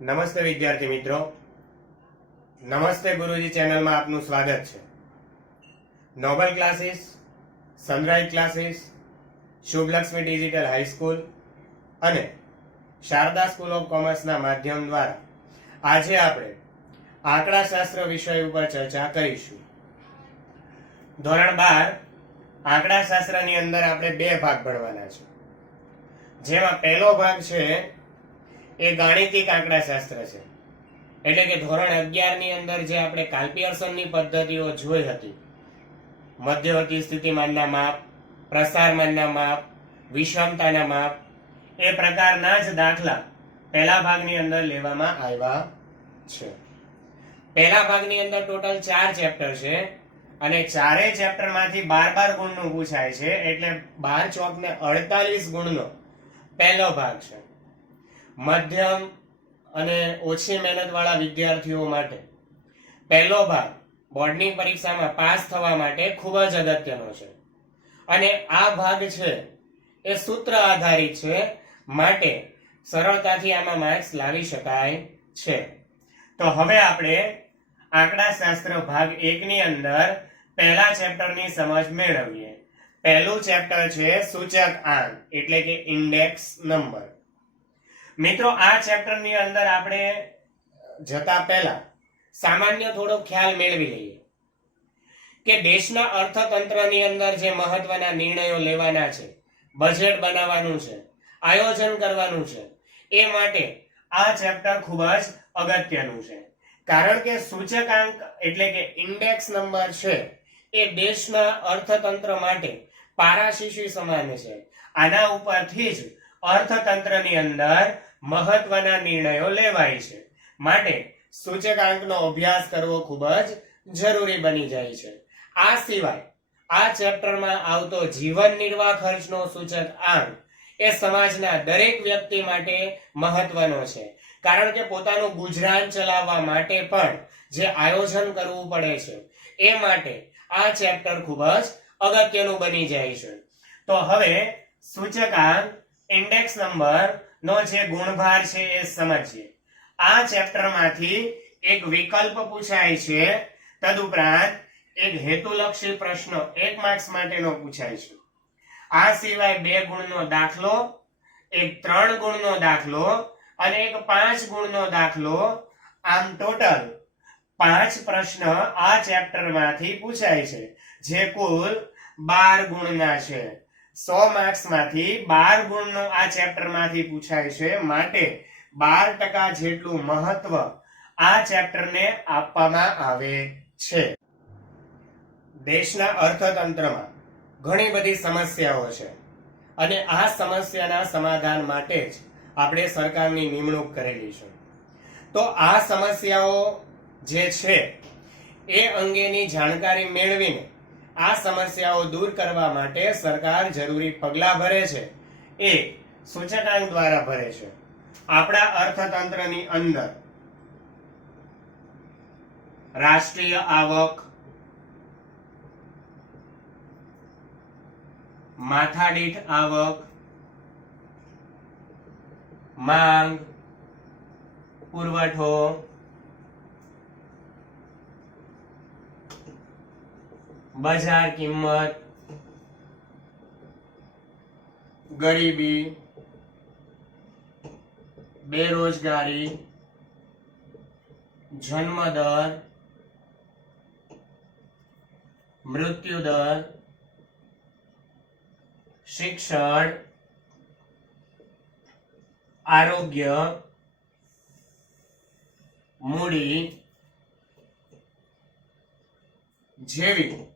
નમસ્તે વિદ્યાર્થી મિત્રો, નમસ્તે ગુરુજી ચેનલમાં આપનું સ્વાગત છે. Noble Classes, Sunrise Classes, Shubhalakshmi Digital High School અને શારદા સ્કૂલ ઓફ કોમર્સના માધ્યમ દ્વારા આજે આપણે આંકડાશાસ્ત્ર વિષય ઉપર ચર્ચા કરીશું. ધોરણ 12 આંકડાશાસ્ત્રની અંદર આપણે બે ભાગ ભણવાના છે. જેમાં પહેલો ભાગ છે એ ગાણિતિક આંકડાશાસ્ત્ર છે. એટલે કે ધોરણ 11 ની અંદર જે આપણે કાલ્પિયર્સનની પદ્ધતિઓ જોઈ હતી, મધ્યવર્તી સ્થિતિમાનના માપ, પ્રસારમાનના માપ, વિષમતાના માપ, એ પ્રકારના જ દાખલા પહેલા ભાગની અંદર લેવામાં આવ્યા છે. પહેલા ભાગની અંદર ટોટલ 4 ચેપ્ટર છે અને ચારેય ચેપ્ટરમાંથી 12 ગુણનું પૂછાય છે. એટલે 12 ચોક ને 48 ગુણનો પહેલો ભાગ છે. મધ્યમ અને ઓછી મહેનત વાળા વિદ્યાર્થીઓ માટે પહેલો ભાગ બોર્ડની પરીક્ષામાં પાસ થવા માટે ખૂબ જ અગત્યનો છે. અને આ ભાગ છે એ સૂત્ર આધારિત છે, માટે સરળતાથી આમાં માર્ક્સ લાવી શકાય છે. તો હવે આપણે આંકડાશાસ્ત્ર ભાગ 1 ની અંદર પહેલા ચેપ્ટરની સમજ મેળવીએ. પહેલું ચેપ્ટર છે સૂચક આંક, એટલે કે ઇન્ડેક્સ નંબર. મિત્રો, આ ચેપ્ટરની અંદર આપણે જતા પહેલા સામાન્ય થોડો ખ્યાલ મેળવી લઈએ કે દેશના અર્થતંત્રની અંદર જે મહત્વના નિર્ણયો લેવાના છે, બજેટ બનાવવાનું છે, આયોજન કરવાનું છે, એ માટે આ ચેપ્ટર ખૂબ જ અગત્યનું છે. કારણ કે સૂચકાંક એટલે કે ઇન્ડેક્સ નંબર છે એ દેશના અર્થતંત્ર માટે પારાશીશી સમાન છે. આના ઉપરથી જ અર્થતંત્રની અંદર મહત્વના નિર્ણયો લેવાય છે. માટે સૂચકાંકનો અભ્યાસ કરવો ખૂબ જ જરૂરી બની જાય છે. આ સિવાય આ ચેપ્ટરમાં આવતો જીવન નિર્વાહ ખર્ચનો સૂચક આંક એ સમાજના દરેક વ્યક્તિ માટે મહત્વનો છે. કારણ કે પોતાનું ગુજરાન ચલાવવા માટે પણ જે આયોજન કરવું પડે છે, એ માટે આ ચેપ્ટર ખૂબ જ અગત્યનું બની જાય છે. તો હવે સૂચકાંક ઇન્ડેક્સ નંબર નો જે ગુણભાર છે એ સમજીએ. આ ચેપ્ટરમાંથી એક વિકલ્પ પૂછાય છે, તદુપરાંત એક હેતુલક્ષી પ્રશ્ન 1 માર્ક્સ માટેનો પૂછાય છે. આ સિવાય 2 ગુણનો દાખલો, એક 3 ગુણનો દાખલો અને એક 5 ગુણનો દાખલો, આમ ટોટલ 5 પ્રશ્ન આ ચેપ્ટરમાંથી પૂછાય છે, જે કુલ 12 ગુણના છે. 100 માર્ક્સમાંથી 12 ગુણનો આ ચેપ્ટરમાંથી પૂછાય છે. માટે 12% જેટલું મહત્વ આ ચેપ્ટરને આપવામાં આવે છે. દેશના અર્થતંત્રમાં ઘણી બધી સમસ્યાઓ છે અને આ સમસ્યાના સમાધાન માટે જ આપણે સરકારની નિમણૂક કરેલી છે. તો આ સમસ્યાઓ જે છે એ અંગેની જાણકારી મેળવીને આ સમસ્યાઓ દૂર કરવા માટે સરકાર જરૂરી પગલાં ભરે છે, એ સૂચકાંક દ્વારા ભરે છે. આપણા અર્થતંત્રની અંદર રાષ્ટ્રીય આવક, માથાદીઠ આવક, માંગ, પુરવઠો, બજાર કિંમત, ગરીબી, બેરોજગારી, જન્મદર, મૃત્યુદર, શિક્ષણ, આરોગ્ય, મૂડી જેવી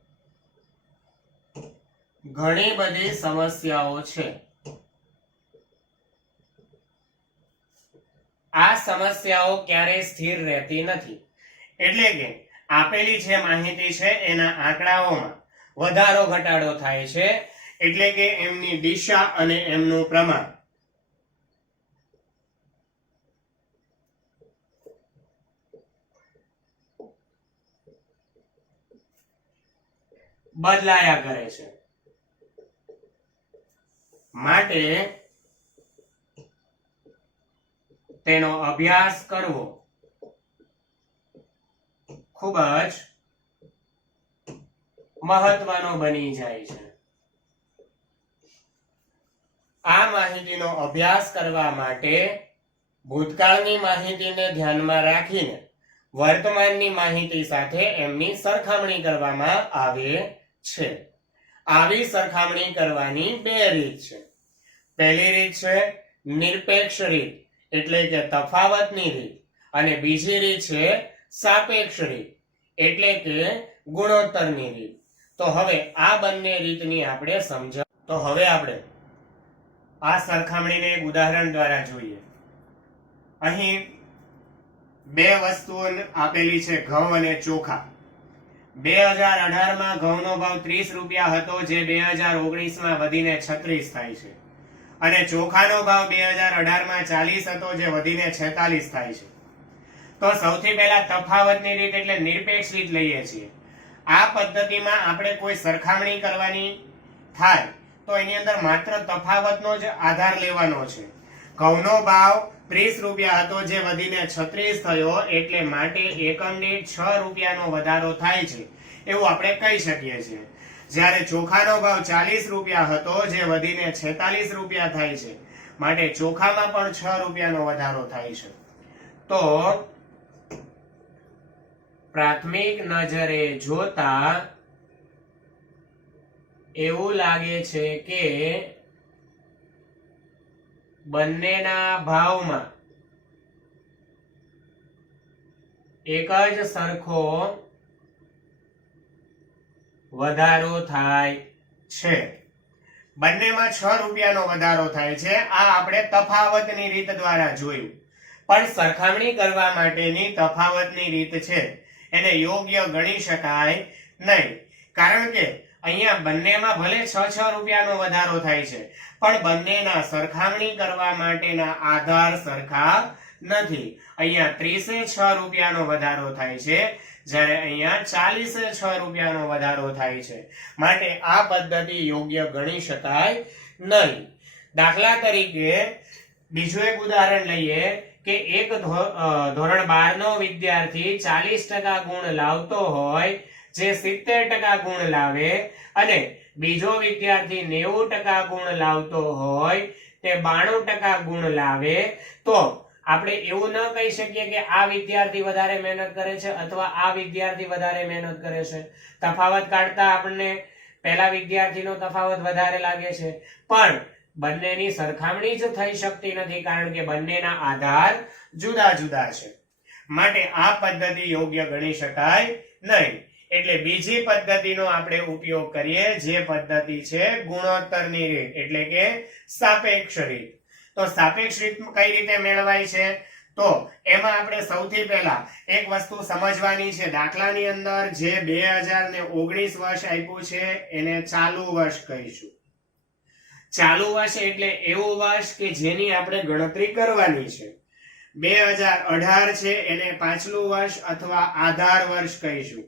ઘણી બધી સમસ્યાઓ છે. આ સમસ્યાઓ ક્યારેય સ્થિર રહેતી નથી. એટલે કે આપેલી જે માહિતી છે એના આંકડાઓમાં વધારો ઘટાડો થાય છે. એટલે કે એમની દિશા અને એમનું પ્રમાણ બદલાયા કરે છે. માટે તેનો અભ્યાસ કરવો ખૂબ જ મહત્વનો બની જાય છે. આ માહિતીનો અભ્યાસ કરવા માટે ભૂતકાળની માહિતીને ધ્યાનમાં રાખીને વર્તમાનની માહિતી સાથે એમની સરખામણી કરવામાં આવે છે. આવી સરખામણી કરવાની બે રીત છે. પહેલી રીત છે નિરપેક્ષ રીત એટલે કે તફાવતની રીત, અને બીજી રીત છે સાપેક્ષ રીત એટલે કે ગુણોત્તરની રીત. તો હવે આ બંને રીતની આપણે સમજ. તો હવે આપણે આ સરખામણીને એક ઉદાહરણ દ્વારા જોઈએ. અહીં બે વસ્તુઓ આપેલી છે, ઘઉં અને ચોખા. 2018 માં ઘઉંનો ભાવ 30 રૂપિયા હતો, જે 2019 માં વધીને 36 થાય છે, અને ચોખાનો ભાવ 2018 માં 40 હતો, જે વધીને 46 થાય છે. તો સૌથી પહેલા તફાવતની રીત એટલે નિરપેક્ષ રીત લઈએ છીએ. આ પદ્ધતિમાં આપણે કોઈ સરખામણી કરવાની થાય તો એની અંદર માત્ર તફાવતનો જ આધાર લેવાનો છે. ઘઉંનો ભાવ 30 રૂપિયા હતો, જે વધીને 36 થયો, એટલે માટે એકમ દીઠ 6 રૂપિયાનો વધારો થાય છે એવું આપણે કહી શકીએ છીએ. જ્યારે ચોખાનો ભાવ 40 રૂપિયા હતો, જે વધીને 46 રૂપિયા થાય છે, માટે ચોખામાં પણ 6 રૂપિયાનો વધારો થાય છે. તો પ્રાથમિક નજરે જોતા એવું લાગે છે કે બંનેના ભાવમાં એક જ સરખો વધારો થાય છે. બંનેમાં 6 રૂપિયાનો વધારો થાય છે. આ આપણે તફાવતની રીત દ્વારા જોયું. પણ સરખામણી કરવા માટેની તફાવતની રીત છે એને યોગ્ય ગણી શકાય નહીં, કારણ કે અહીંયા બંનેમાં ભલે 6 રૂપિયાનો વધારો થાય છે, પણ બંનેના સરખામણી કરવા માટેના આધાર સરખા નથી. અહીંયા 30 રૂપિયાનો વધારો થાય છે, જ્યારે અહીંયા 40 રૂપિયાનો વધારો થાય છે, માટે આ પદ્ધતિ યોગ્ય ગણી શકાય નહીં. દાખલા તરીકે બીજું એક ઉદાહરણ લઈએ કે એક ધોરણ 12 નો વિદ્યાર્થી 40% ગુણ લાવતો હોય, જે 70% ગુણ લાવે, અને બીજો વિદ્યાર્થી 90% ગુણ લાવતો હોય, તે 92% ગુણ લાવે, તો આપણે એવું ન કહી શકીએ કે આ વિદ્યાર્થી વધારે મહેનત કરે છે અથવા આ વિદ્યાર્થી વધારે મહેનત કરે છે. તફાવત કાઢતા આપણને પહેલા વિદ્યાર્થીનો તફાવત વધારે લાગે છે, પણ બંનેની સરખામણી જ થઈ શકતી નથી, કારણ કે બંનેના આધાર જુદા જુદા છે. માટે આ પદ્ધતિ યોગ્ય ગણી શકાય નહીં. એટલે બીજી પદ્ધતિનો આપણે ઉપયોગ કરીએ, જે પદ્ધતિ છે ગુણોત્તરની રીત એટલે કે સાપેક્ષ રીત. તો સાપેક્ષ રીત કઈ રીતે મેળવાય છે? તો એમાં આપણે સૌથી પહેલા એક વસ્તુ સમજવાની છે. દાખલાની અંદર જે 2019 વર્ષ આપ્યું છે એને ચાલુ વર્ષ કહીશું. ચાલુ વર્ષ એટલે એવું વર્ષ કે જેની આપણે ગણતરી કરવાની છે. 2018 છે એને પાછલું વર્ષ અથવા આધાર વર્ષ કહીશું.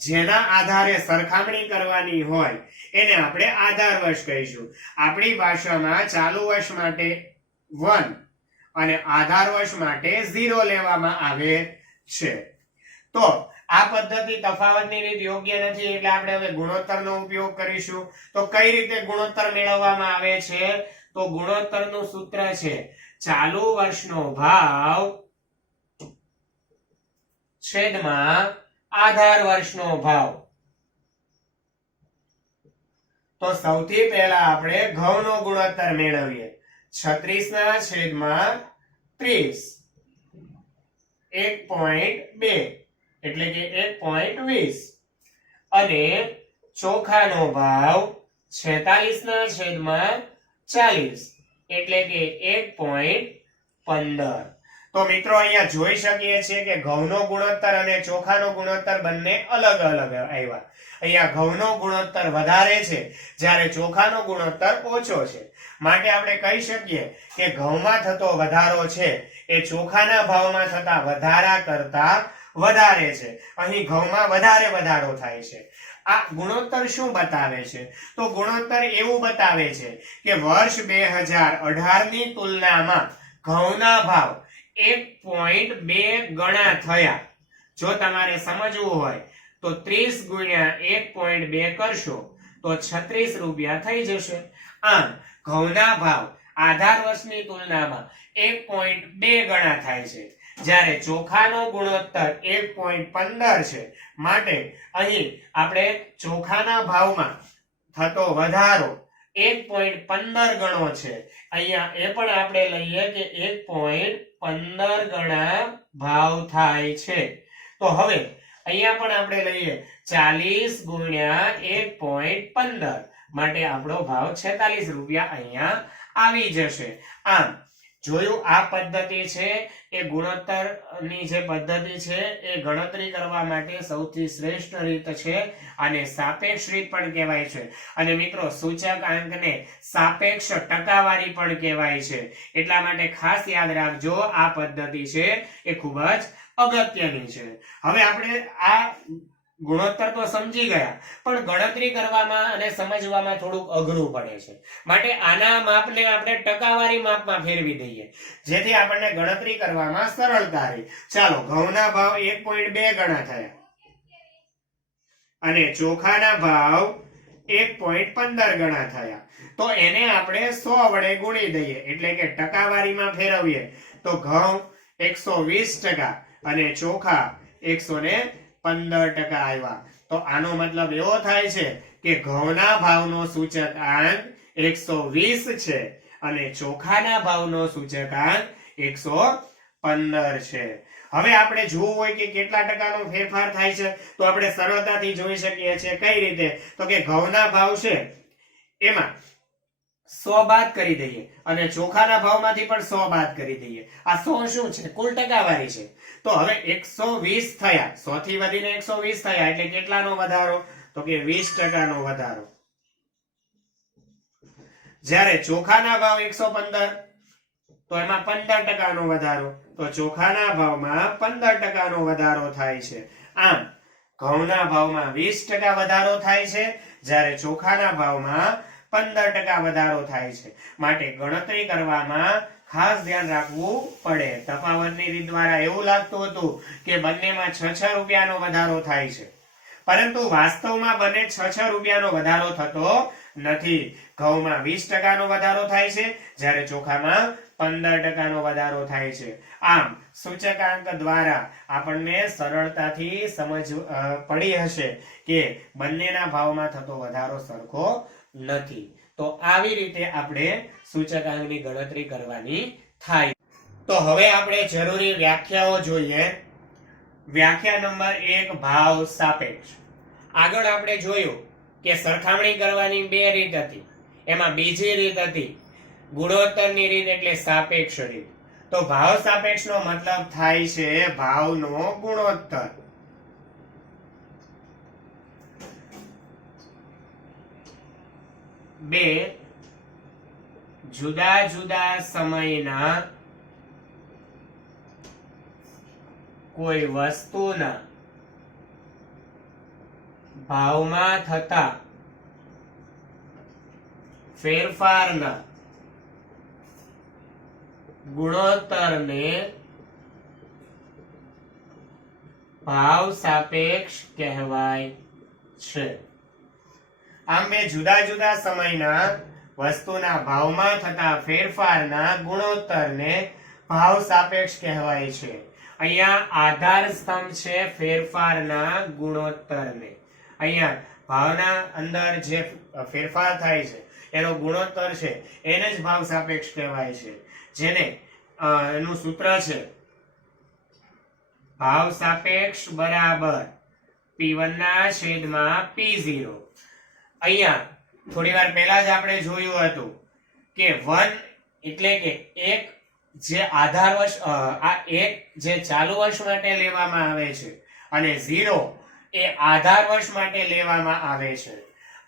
જેના આધારે સરખામણી કરવાની હોય એને આપણે આધાર વર્ષ કહીશું. આપણી ભાષામાં ચાલુ વર્ષ માટે 1 અને આધાર વર્ષ માટે 0 લેવામાં આવે છે. તો આ પદ્ધતિ તફાવતની રીત યોગ્ય નથી, એટલે આપણે હવે ગુણોત્તરનો ઉપયોગ કરીશું. તો કઈ રીતે ગુણોત્તર મેળવવામાં આવે છે? તો ગુણોત્તરનું સૂત્ર છે ચાલુ વર્ષનો ભાવ છેદમાં આધાર વર્ષનો ભાવ. તો સૌથી પહેલા આપણે ઘઉંનો ગુણોત્તર મેળવીએ. 36/30 1.2 એટલે કે 1.20, અને ચોખાનો ભાવ 46/40 એટલે કે 1.15. તો મિત્રો અહીંયા જોઈ શકીએ છીએ કે ઘઉંનો ગુણોત્તર અને ચોખાનો ગુણોત્તર બંને અલગ અલગ આવ્યા. અહીંયા ઘઉંનો ગુણોત્તર વધારે છે, જ્યારે ચોખાનો ગુણોત્તર ઓછો છે. માટે આપણે કહી શકીએ કે ઘઉંમાં થતો વધારો છે એ ચોખાના ભાવમાં થતા વધારા કરતા વધારે છે. અહીં ઘઉંમાં વધારે વધારો થાય છે. આ ગુણોત્તર શું બતાવે છે? તો ગુણોત્તર એવું બતાવે છે કે વર્ષ 2018 ની તુલનામાં ઘઉંના ભાવ 1.2 ગણા થયા. જો તમારે સમજવું હોય તો 30 ગુણ્યા 1.2 કરશો તો 36 રૂપિયા થઈ જશે. આમ ઘઉંના ભાવ આધાર વર્ષની તુલનામાં 1.2 ગણા થાય છે, જ્યારે ચોખાનો ગુણોત્તર 1.15 છે. માટે અહીં આપણે ચોખાના ભાવમાં થતો વધારો 1.15 ગણો છે. અહીંયા એ પણ આપણે લઈએ કે 1.15 ગણા ભાવ થાય છે. તો હવે અહીંયા પણ આપણે લઈએ 40 ગુણ્યા 1.15 માટે આપણો ભાવ 46 રૂપિયા અહીંયા આવી જશે. આમ જોયું, આ પદ્ધતિ છે એ ગુણોત્તરની જે પદ્ધતિ છે એ ગણતરી કરવા માટે સૌથી શ્રેષ્ઠ રીત છે, અને સાપેક્ષ રીત પણ કહેવાય છે. અને મિત્રો, સૂચકાંકને સાપેક્ષ ટકાવારી પણ કહેવાય છે. એટલા માટે ખાસ યાદ રાખજો, આ પદ્ધતિ છે એ ખૂબ જ અગત્યની છે. હવે આપણે આ ગુણોત્તર તો સમજી ગયા, પણ ગણતરી કરવામાં અને સમજવામાં થોડુંક અઘરું પડે છે. માટે આના માપને આપણે ટકાવારી માપમાં ફેરવી દઈએ, જેથી આપણને ગણતરી કરવામાં સરળતા રહે. ચાલો, ઘઉંના ભાવ 1.2 ગણા થયા અને ચોખાના ભાવ 1.15 ગણા થયા. તો એને આપણે 100 વડે ગુણી દઈએ, એટલે કે ટકાવારીમાં ફેરવીએ તો ઘઉં 120% અને ચોખા 115% આવ્યા. તો આનો મતલબ એવો થાય છે કે ઘઉંના ભાવનો સૂચકાંક 120 છે અને ચોખાના ભાવનો સૂચકાંક 115 છે. હવે આપણે જોવું હોય કે કેટલા ટકાનો ફેરફાર થાય છે, તો આપણે સરળતાથી જોઈ શકીએ છીએ. કઈ રીતે? તો કે ઘઉંના ભાવ છે એમાં 100 બાદ કરી દઈએ અને ચોખાના ભાવમાંથી પણ 100 બાદ કરી દઈએ. આ 100 શું છે? કુલ ટકાવારી છે. તો હવે 120 થયા, 100 થી વધીને 120 થયા એટલે કેટલાનો વધારો? તો કે 20% વધારો. જ્યારે ચોખાના ભાવ 115 તો એમાં 15% વધારો. તો ચોખાના ભાવમાં 15% વધારો થાય છે. આમ ઘઉંના ભાવમાં 20% વધારો થાય છે, જ્યારે ચોખાના ભાવમાં 15% વધારો થાય છે. માટે ગણતરી કરવામાં ખાસ ધ્યાન રાખવું પડે. તફાવતની રીત દ્વારા એવું લાગતું હતું કે બંનેમાં 6 રૂપિયાનો વધારો થાય છે, પરંતુ વાસ્તવમાં બંને 6 રૂપિયાનો વધારો થતો નથી. ઘઉંમાં 20%નો વધારો થાય છે, જ્યારે ચોખામાં 15%નો વધારો થાય છે. આમ સૂચકાંક દ્વારા આપણને સરળતાથી સમજ પડી હશે કે બંનેના ભાવમાં થતો વધારો સરખો નથી. તો આવી રીતે આપણે સૂચકાંકની ગણતરી કરવાની થાય. તો હવે આપણે જરૂરી વ્યાખ્યાઓ જોઈએ. વ્યાખ્યા નંબર 1, ભાવ સાપેક્ષ. આગળ આપણે જોયું કે સરખામણી કરવાની 2 રીત હતી, એમાં બીજી રીત હતી ગુણોત્તરની રીત, એટલે સાપેક્ષ રીત. તો ભાવ સાપેક્ષનો મતલબ થાય છે ભાવનો ગુણોત્તર. બે જુદા જુદા સમયના કોઈ વસ્તુના ભાવમાં થતા ફેરફારના ગુણોત્તરને ભાવ સાપેક્ષ કહેવાય છે. આમ બે જુદા જુદા સમયના વસ્તુના ભાવમાં થતા ફેરફારના ગુણોત્તરને ભાવ સાપેક્ષ કહેવાય છે. અહીંયા આધાર સ્તંભ છે ફેરફારના ગુણોત્તરને. અહીંયા ભાવના અંદર જે ફેરફાર થાય છે એનો ગુણોત્તર છે એને જ ભાવ સાપેક્ષ કહેવાય છે, જેને એનું સૂત્ર છે ભાવ સાપેક્ષ બરાબર P1/P0. અહીંયા થોડી વાર પહેલા જ આપણે જોયું હતું કે 1 એટલે કે એક જે આધાર વર્ષ, આ એક જે ચાલુ વર્ષ માટે લેવામાં આવે છે અને 0 એ આધાર વર્ષ માટે લેવામાં આવે છે.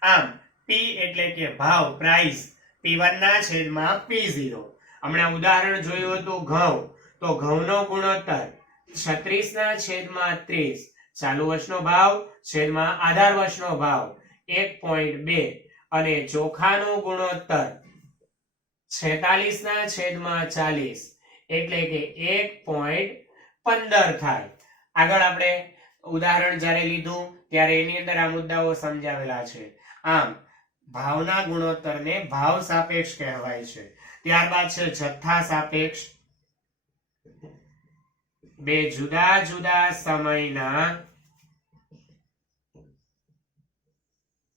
આમ P એટલે કે ભાવ, પ્રાઇસ, P1/P0. હમણાં ઉદાહરણ જોયું હતું ઘઉં, તો ઘઉંનો ગુણોત્તર 36/30, ચાલુ વર્ષનો ભાવ છેદમાં આધાર વર્ષનો ભાવ 1.2, અને ચોખાનો ગુણોત્તર 46/40, એટલે કે 1.15 થાય. આગળ આપણે ઉદાહરણ જ્યારે લીધું ત્યારે એની અંદર આ મુદ્દાઓ સમજાવેલા છે. આમ ભાવના ગુણોત્તરને ભાવ સાપેક્ષ કહેવાય છે. ત્યારબાદ છે જથ્થા સાપેક્ષ. બે જુદા જુદા સમયના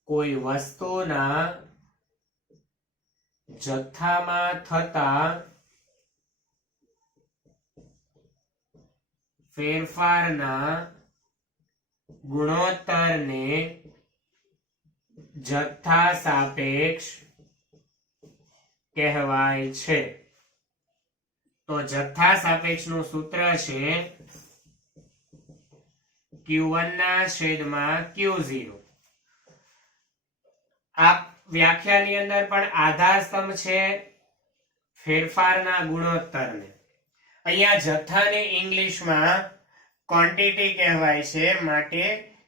કોઈ વસ્તુના જથ્થામાં થતા ફેરફારના ગુણોત્તરને જથ્થા સાપેક્ષ કહેવાય છે. તો જથ્થા સાપેક્ષનું સૂત્ર છે Q1 ના છેદમાં Q0. આ વ્યાખ્યાની અંદર પણ આધાર સ્તંભ છે ફેરફારના ગુણોત્તરને. અહીંયા જથ્થાને ઇંગ્લિશમાં ક્વોન્ટિટી કહેવાય છે, માટે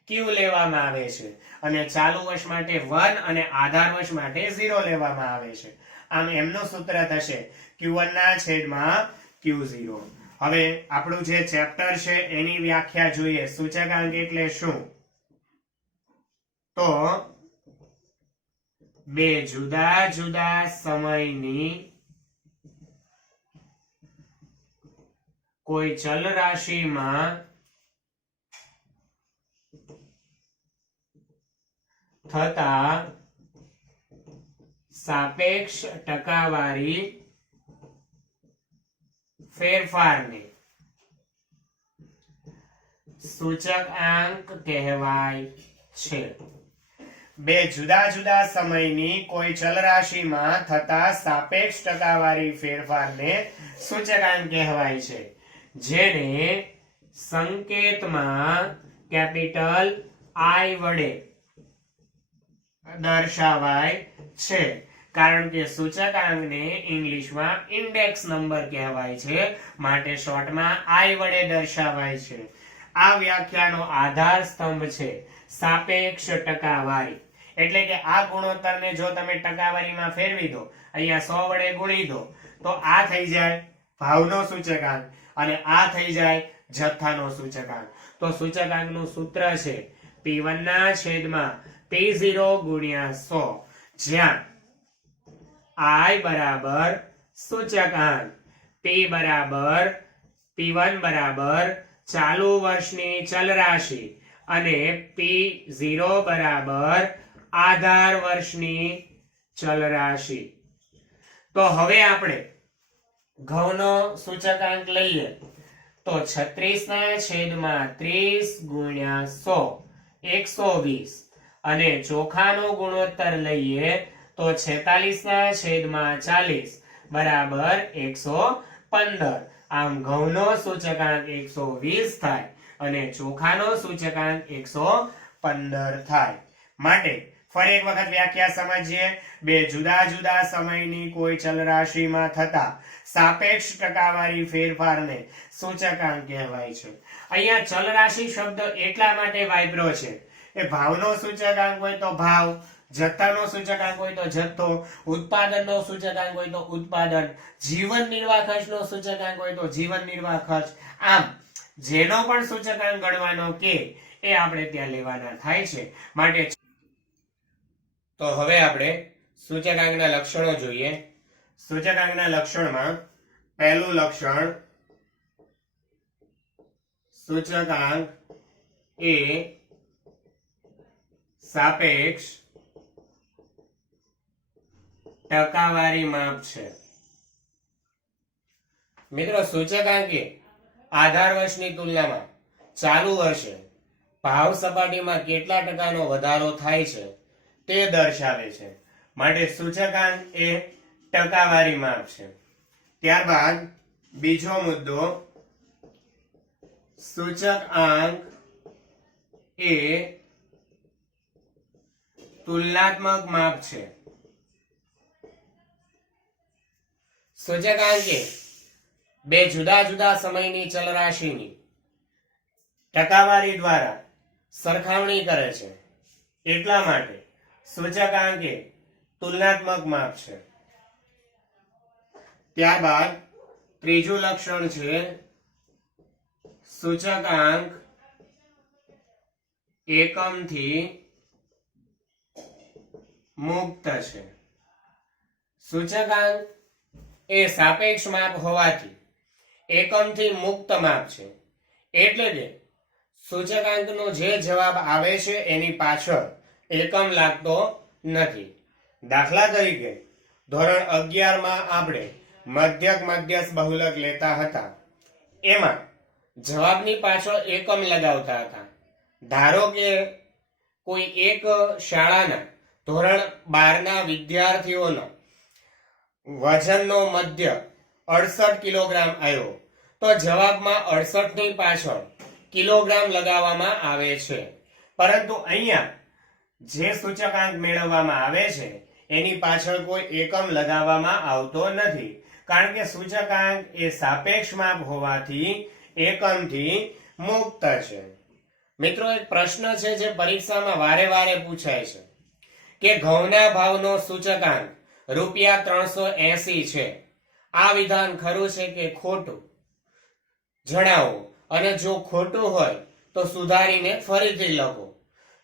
Q લેવામાં આવે છે અને ચાલુ વર્ષ માટે 1 અને આધાર વર્ષ માટે 0 લેવામાં આવે છે. આમ એમનું સૂત્ર થશે Q1 ના છેદમાં Q0. હવે આપણું જે ચેપ્ટર છે એની વ્યાખ્યા જોઈએ. સૂચકાંક એટલે શું? તો બે જુદા જુદા સમયની કોઈ ચલ રાશિમાં થતા સાપેક્ષ ટકાવારી ફેરફારને સૂચકાંક કહેવાય છે. બે જુદા જુદા સમયની કોઈ ચલ રાશિમાં થતા સાપેક્ષ ટકાવારી ફેરફારને સૂચકાંક કહેવાય છે, જેને સંકેતમાં કેપિટલ I વડે દર્શાવાય છે. કારણ કે સૂચકાંકને ઇંગ્લિશમાં ઇન્ડેક્સ નંબર કહેવાય છે, માટે શોર્ટમાં I વડે દર્શાવાય છે. આ વ્યાખ્યાનો આધાર સ્તંભ છે સાપેક્ષ ટકાવારી. એટલે કે આ ગુણોત્તરને જો તમે ટકાવારીમાં ફેરવી દો, અહીંયા 100 વડે ગુણી દો, તો આ થઈ જાય ભાવનો સૂચકાંક અને આ થઈ જાય જથ્થાનો સૂચકાંક. તો સૂચકાંકનું સૂત્ર છે P1 ના છેદમાં P0 ગુણ્યા 100, જ્યાં I બરાબર સૂચકાંક, P બરાબર P1 બરાબર ચાલુ વર્ષની ચલ રાશિ અને P0 બરાબર આધાર વર્ષની ચલ રાશિ. તો હવે આપણે ઘઉંનો સૂચકાંક લઈએ તો 36 ના છેદમાં 30 ગુણ્યા 100 120 અને ચોખાનો ગુણોત્તર લઈએ તો 46 ના છેદમાં 40 બરાબર 115. આમ ઘઉંનો સૂચકાંક 120 થાય અને ચોખાનો સૂચકાંક 115 થાય. માટે ફરી એક વખત વ્યાખ્યા સમજીએ. બે જુદા જુદા સમયની કોઈ ચલ રાશિમાં થતા સાપેક્ષ ટકાવારી ફેરફારને સૂચકાંક કહેવાય છે. અહીંયા ચલ રાશિ શબ્દ એટલા માટે વાપર્યો છે એ ભાવનો સૂચકાંક હોય તો ભાવ, જથ્થાનો સૂચકાંક હોય તો જથ્થો, ઉત્પાદનનો સૂચકાંક હોય તો ઉત્પાદન, જીવન નિર્વાહ ખર્ચનો સૂચકાંક હોય તો જીવન નિર્વાહ ખર્ચ. આમ જેનો પણ સૂચકાંક ગણવાનો કે એ આપણે ત્યાં લેવાના થાય છે. માટે તો હવે આપણે સૂચકાંકના લક્ષણો જોઈએ. સૂચકાંકના લક્ષણમાં પહેલું લક્ષણ, સૂચકાંક એ સાપેક્ષ ટકાવારી માપ છે. મિત્રો, સૂચકાંક એ આધાર વર્ષની તુલનામાં ચાલુ વર્ષે ભાવ સપાટીમાં કેટલા ટકાનો વધારો થાય છે તે દર્શાવે છે. માટે સૂચકાંક એ ટકાવારી માપ છે. ત્યારબાદ બીજો મુદ્દો, સૂચકાંક એ તુલનાત્મક માપ છે. સૂચકાંક એ બે જુદા જુદા સમયની ચલ રાશિની ટકાવારી દ્વારા સરખામણી કરે છે, એટલા માટે સૂચકાંક એ તુલનાત્મક માપ છે. ત્યારબાદ ત્રીજું લક્ષણ છે સૂચકાંક એકમથી મુક્ત છે. સૂચકાંક એ સાપેક્ષ માપ હોવાથી એકમથી મુક્ત માપ છે. એટલે કે સૂચકાંકનો જે જવાબ આવે છે એની પાછળ એકમ લાગતો નથી. દાખલા તરીકે ધોરણ 11 માં આપણે મધ્યક મધ્યસ્થ બહુલક લેતા હતા. એમાં જવાબની પાછળ એકમ લગાવતા હતા. ધારો કે કોઈ એક શાળાના ધોરણ 12 ના વિદ્યાર્થીઓનો વજનનો મધ્ય 68 કિલોગ્રામ આવ્યો તો જવાબમાં 68 ની પાછળ કિલોગ્રામ લગાવવામાં આવે છે. પરંતુ અહીંયા જે સૂચકાંક મેળવવામાં આવે છે એની પાછળ કોઈ એકમ લગાવવામાં આવતો નથી, કારણ કે સૂચકાંક એ સાપેક્ષ માપ હોવાથી એકમથી મુક્ત છે. મિત્રો, એક પ્રશ્ન છે જે પરીક્ષામાં વારે વારે પૂછાય છે કે ઘઉંના ભાવનો સૂચકાંક ₹380 છે. આ વિધાન ખરું છે કે ખોટું? જણાવો. અને જો ખોટું હોય તો સુધારીને ફરીથી લખો.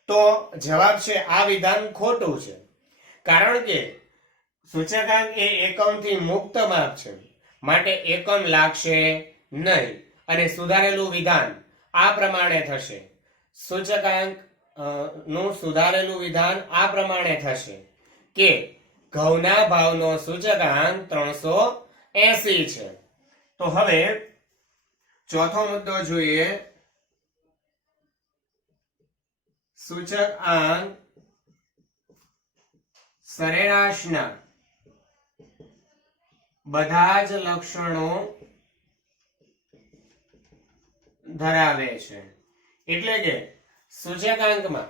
તો જવાબ છે આ વિધાન ખોટું છે, કારણ કે સૂચકાંક એ એકમથી મુક્ત માપ છે, માટે એકમ લાગશે નહીં. અને સુધારેલું વિધાન આ પ્રમાણે થશે. સૂચકાંક નું સુધારેલું વિધાન આ પ્રમાણે થશે કે ઘઉંના ભાવનો સૂચકાંક 380 છે. તો હવે ચોથો મુદ્દો જોઈએ. સૂચકાંક સરેરાશના બધા જ લક્ષણો ધરાવે છે. એટલે કે સૂચકાંકમાં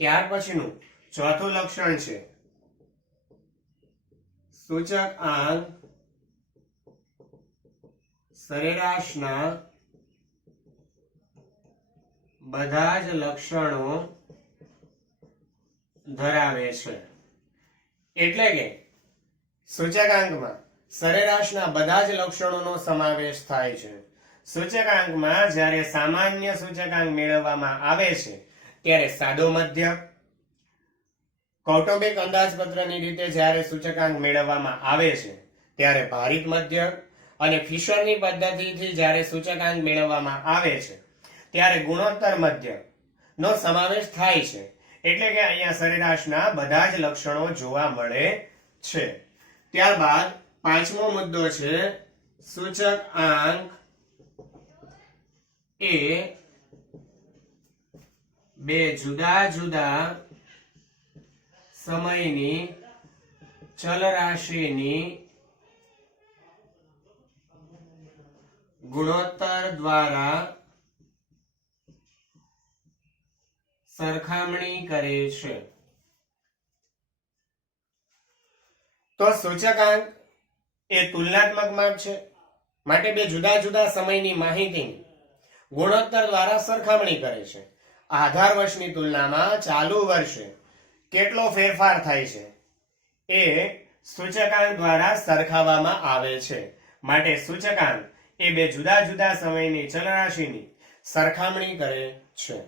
ત્યાર પછીનું ચોથું લક્ષણ છે સૂચકાંક સરેરાશના બધા જ લક્ષણો ધરાવે છે. એટલે કે સૂચકાંકમાં સરેરાશના બધા જ લક્ષણોનો સમાવેશ થાય છે. સૂચકાંકમાં જ્યારે સામાન્ય સૂચકાંક મેળવવામાં આવે છે ત્યારે સાદો મધ્યક, કૌટુંબિક અંદાજપત્રની રીતે જ્યારે સૂચકાંક મેળવવામાં આવે છે ત્યારે ભારિત મધ્યક, અને ફિશરની પદ્ધતિથી જ્યારે સૂચકાંક મેળવવામાં આવે છે ત્યારે ગુણોત્તર મધ્યક નો સમાવેશ થાય છે. એટલે કે અહીંયા સરેરાશના બધા જ લક્ષણો જોવા મળે છે. ત્યારબાદ પાંચમો મુદ્દો છે સૂચકાંક એ બે જુદા જુદા સમયની ચલરાશિની ગુણોત્તર દ્વારા સરખામણી કરે છે. તો સૂચકાંક એ તુલનાત્મક માપ છે, માટે બે જુદા જુદા સમયની માહિતીની ગુણોત્તર દ્વારા સરખામણી કરે છે. આધાર વર્ષની તુલનામાં ચાલુ વર્ષે કેટલો ફેરફાર થાય છે એ સૂચકાંક દ્વારા સરખાવવામાં આવે છે. માટે સૂચકાંક એ બે જુદા જુદા સમયની ચલરાશિની સરખામણી કરે છે.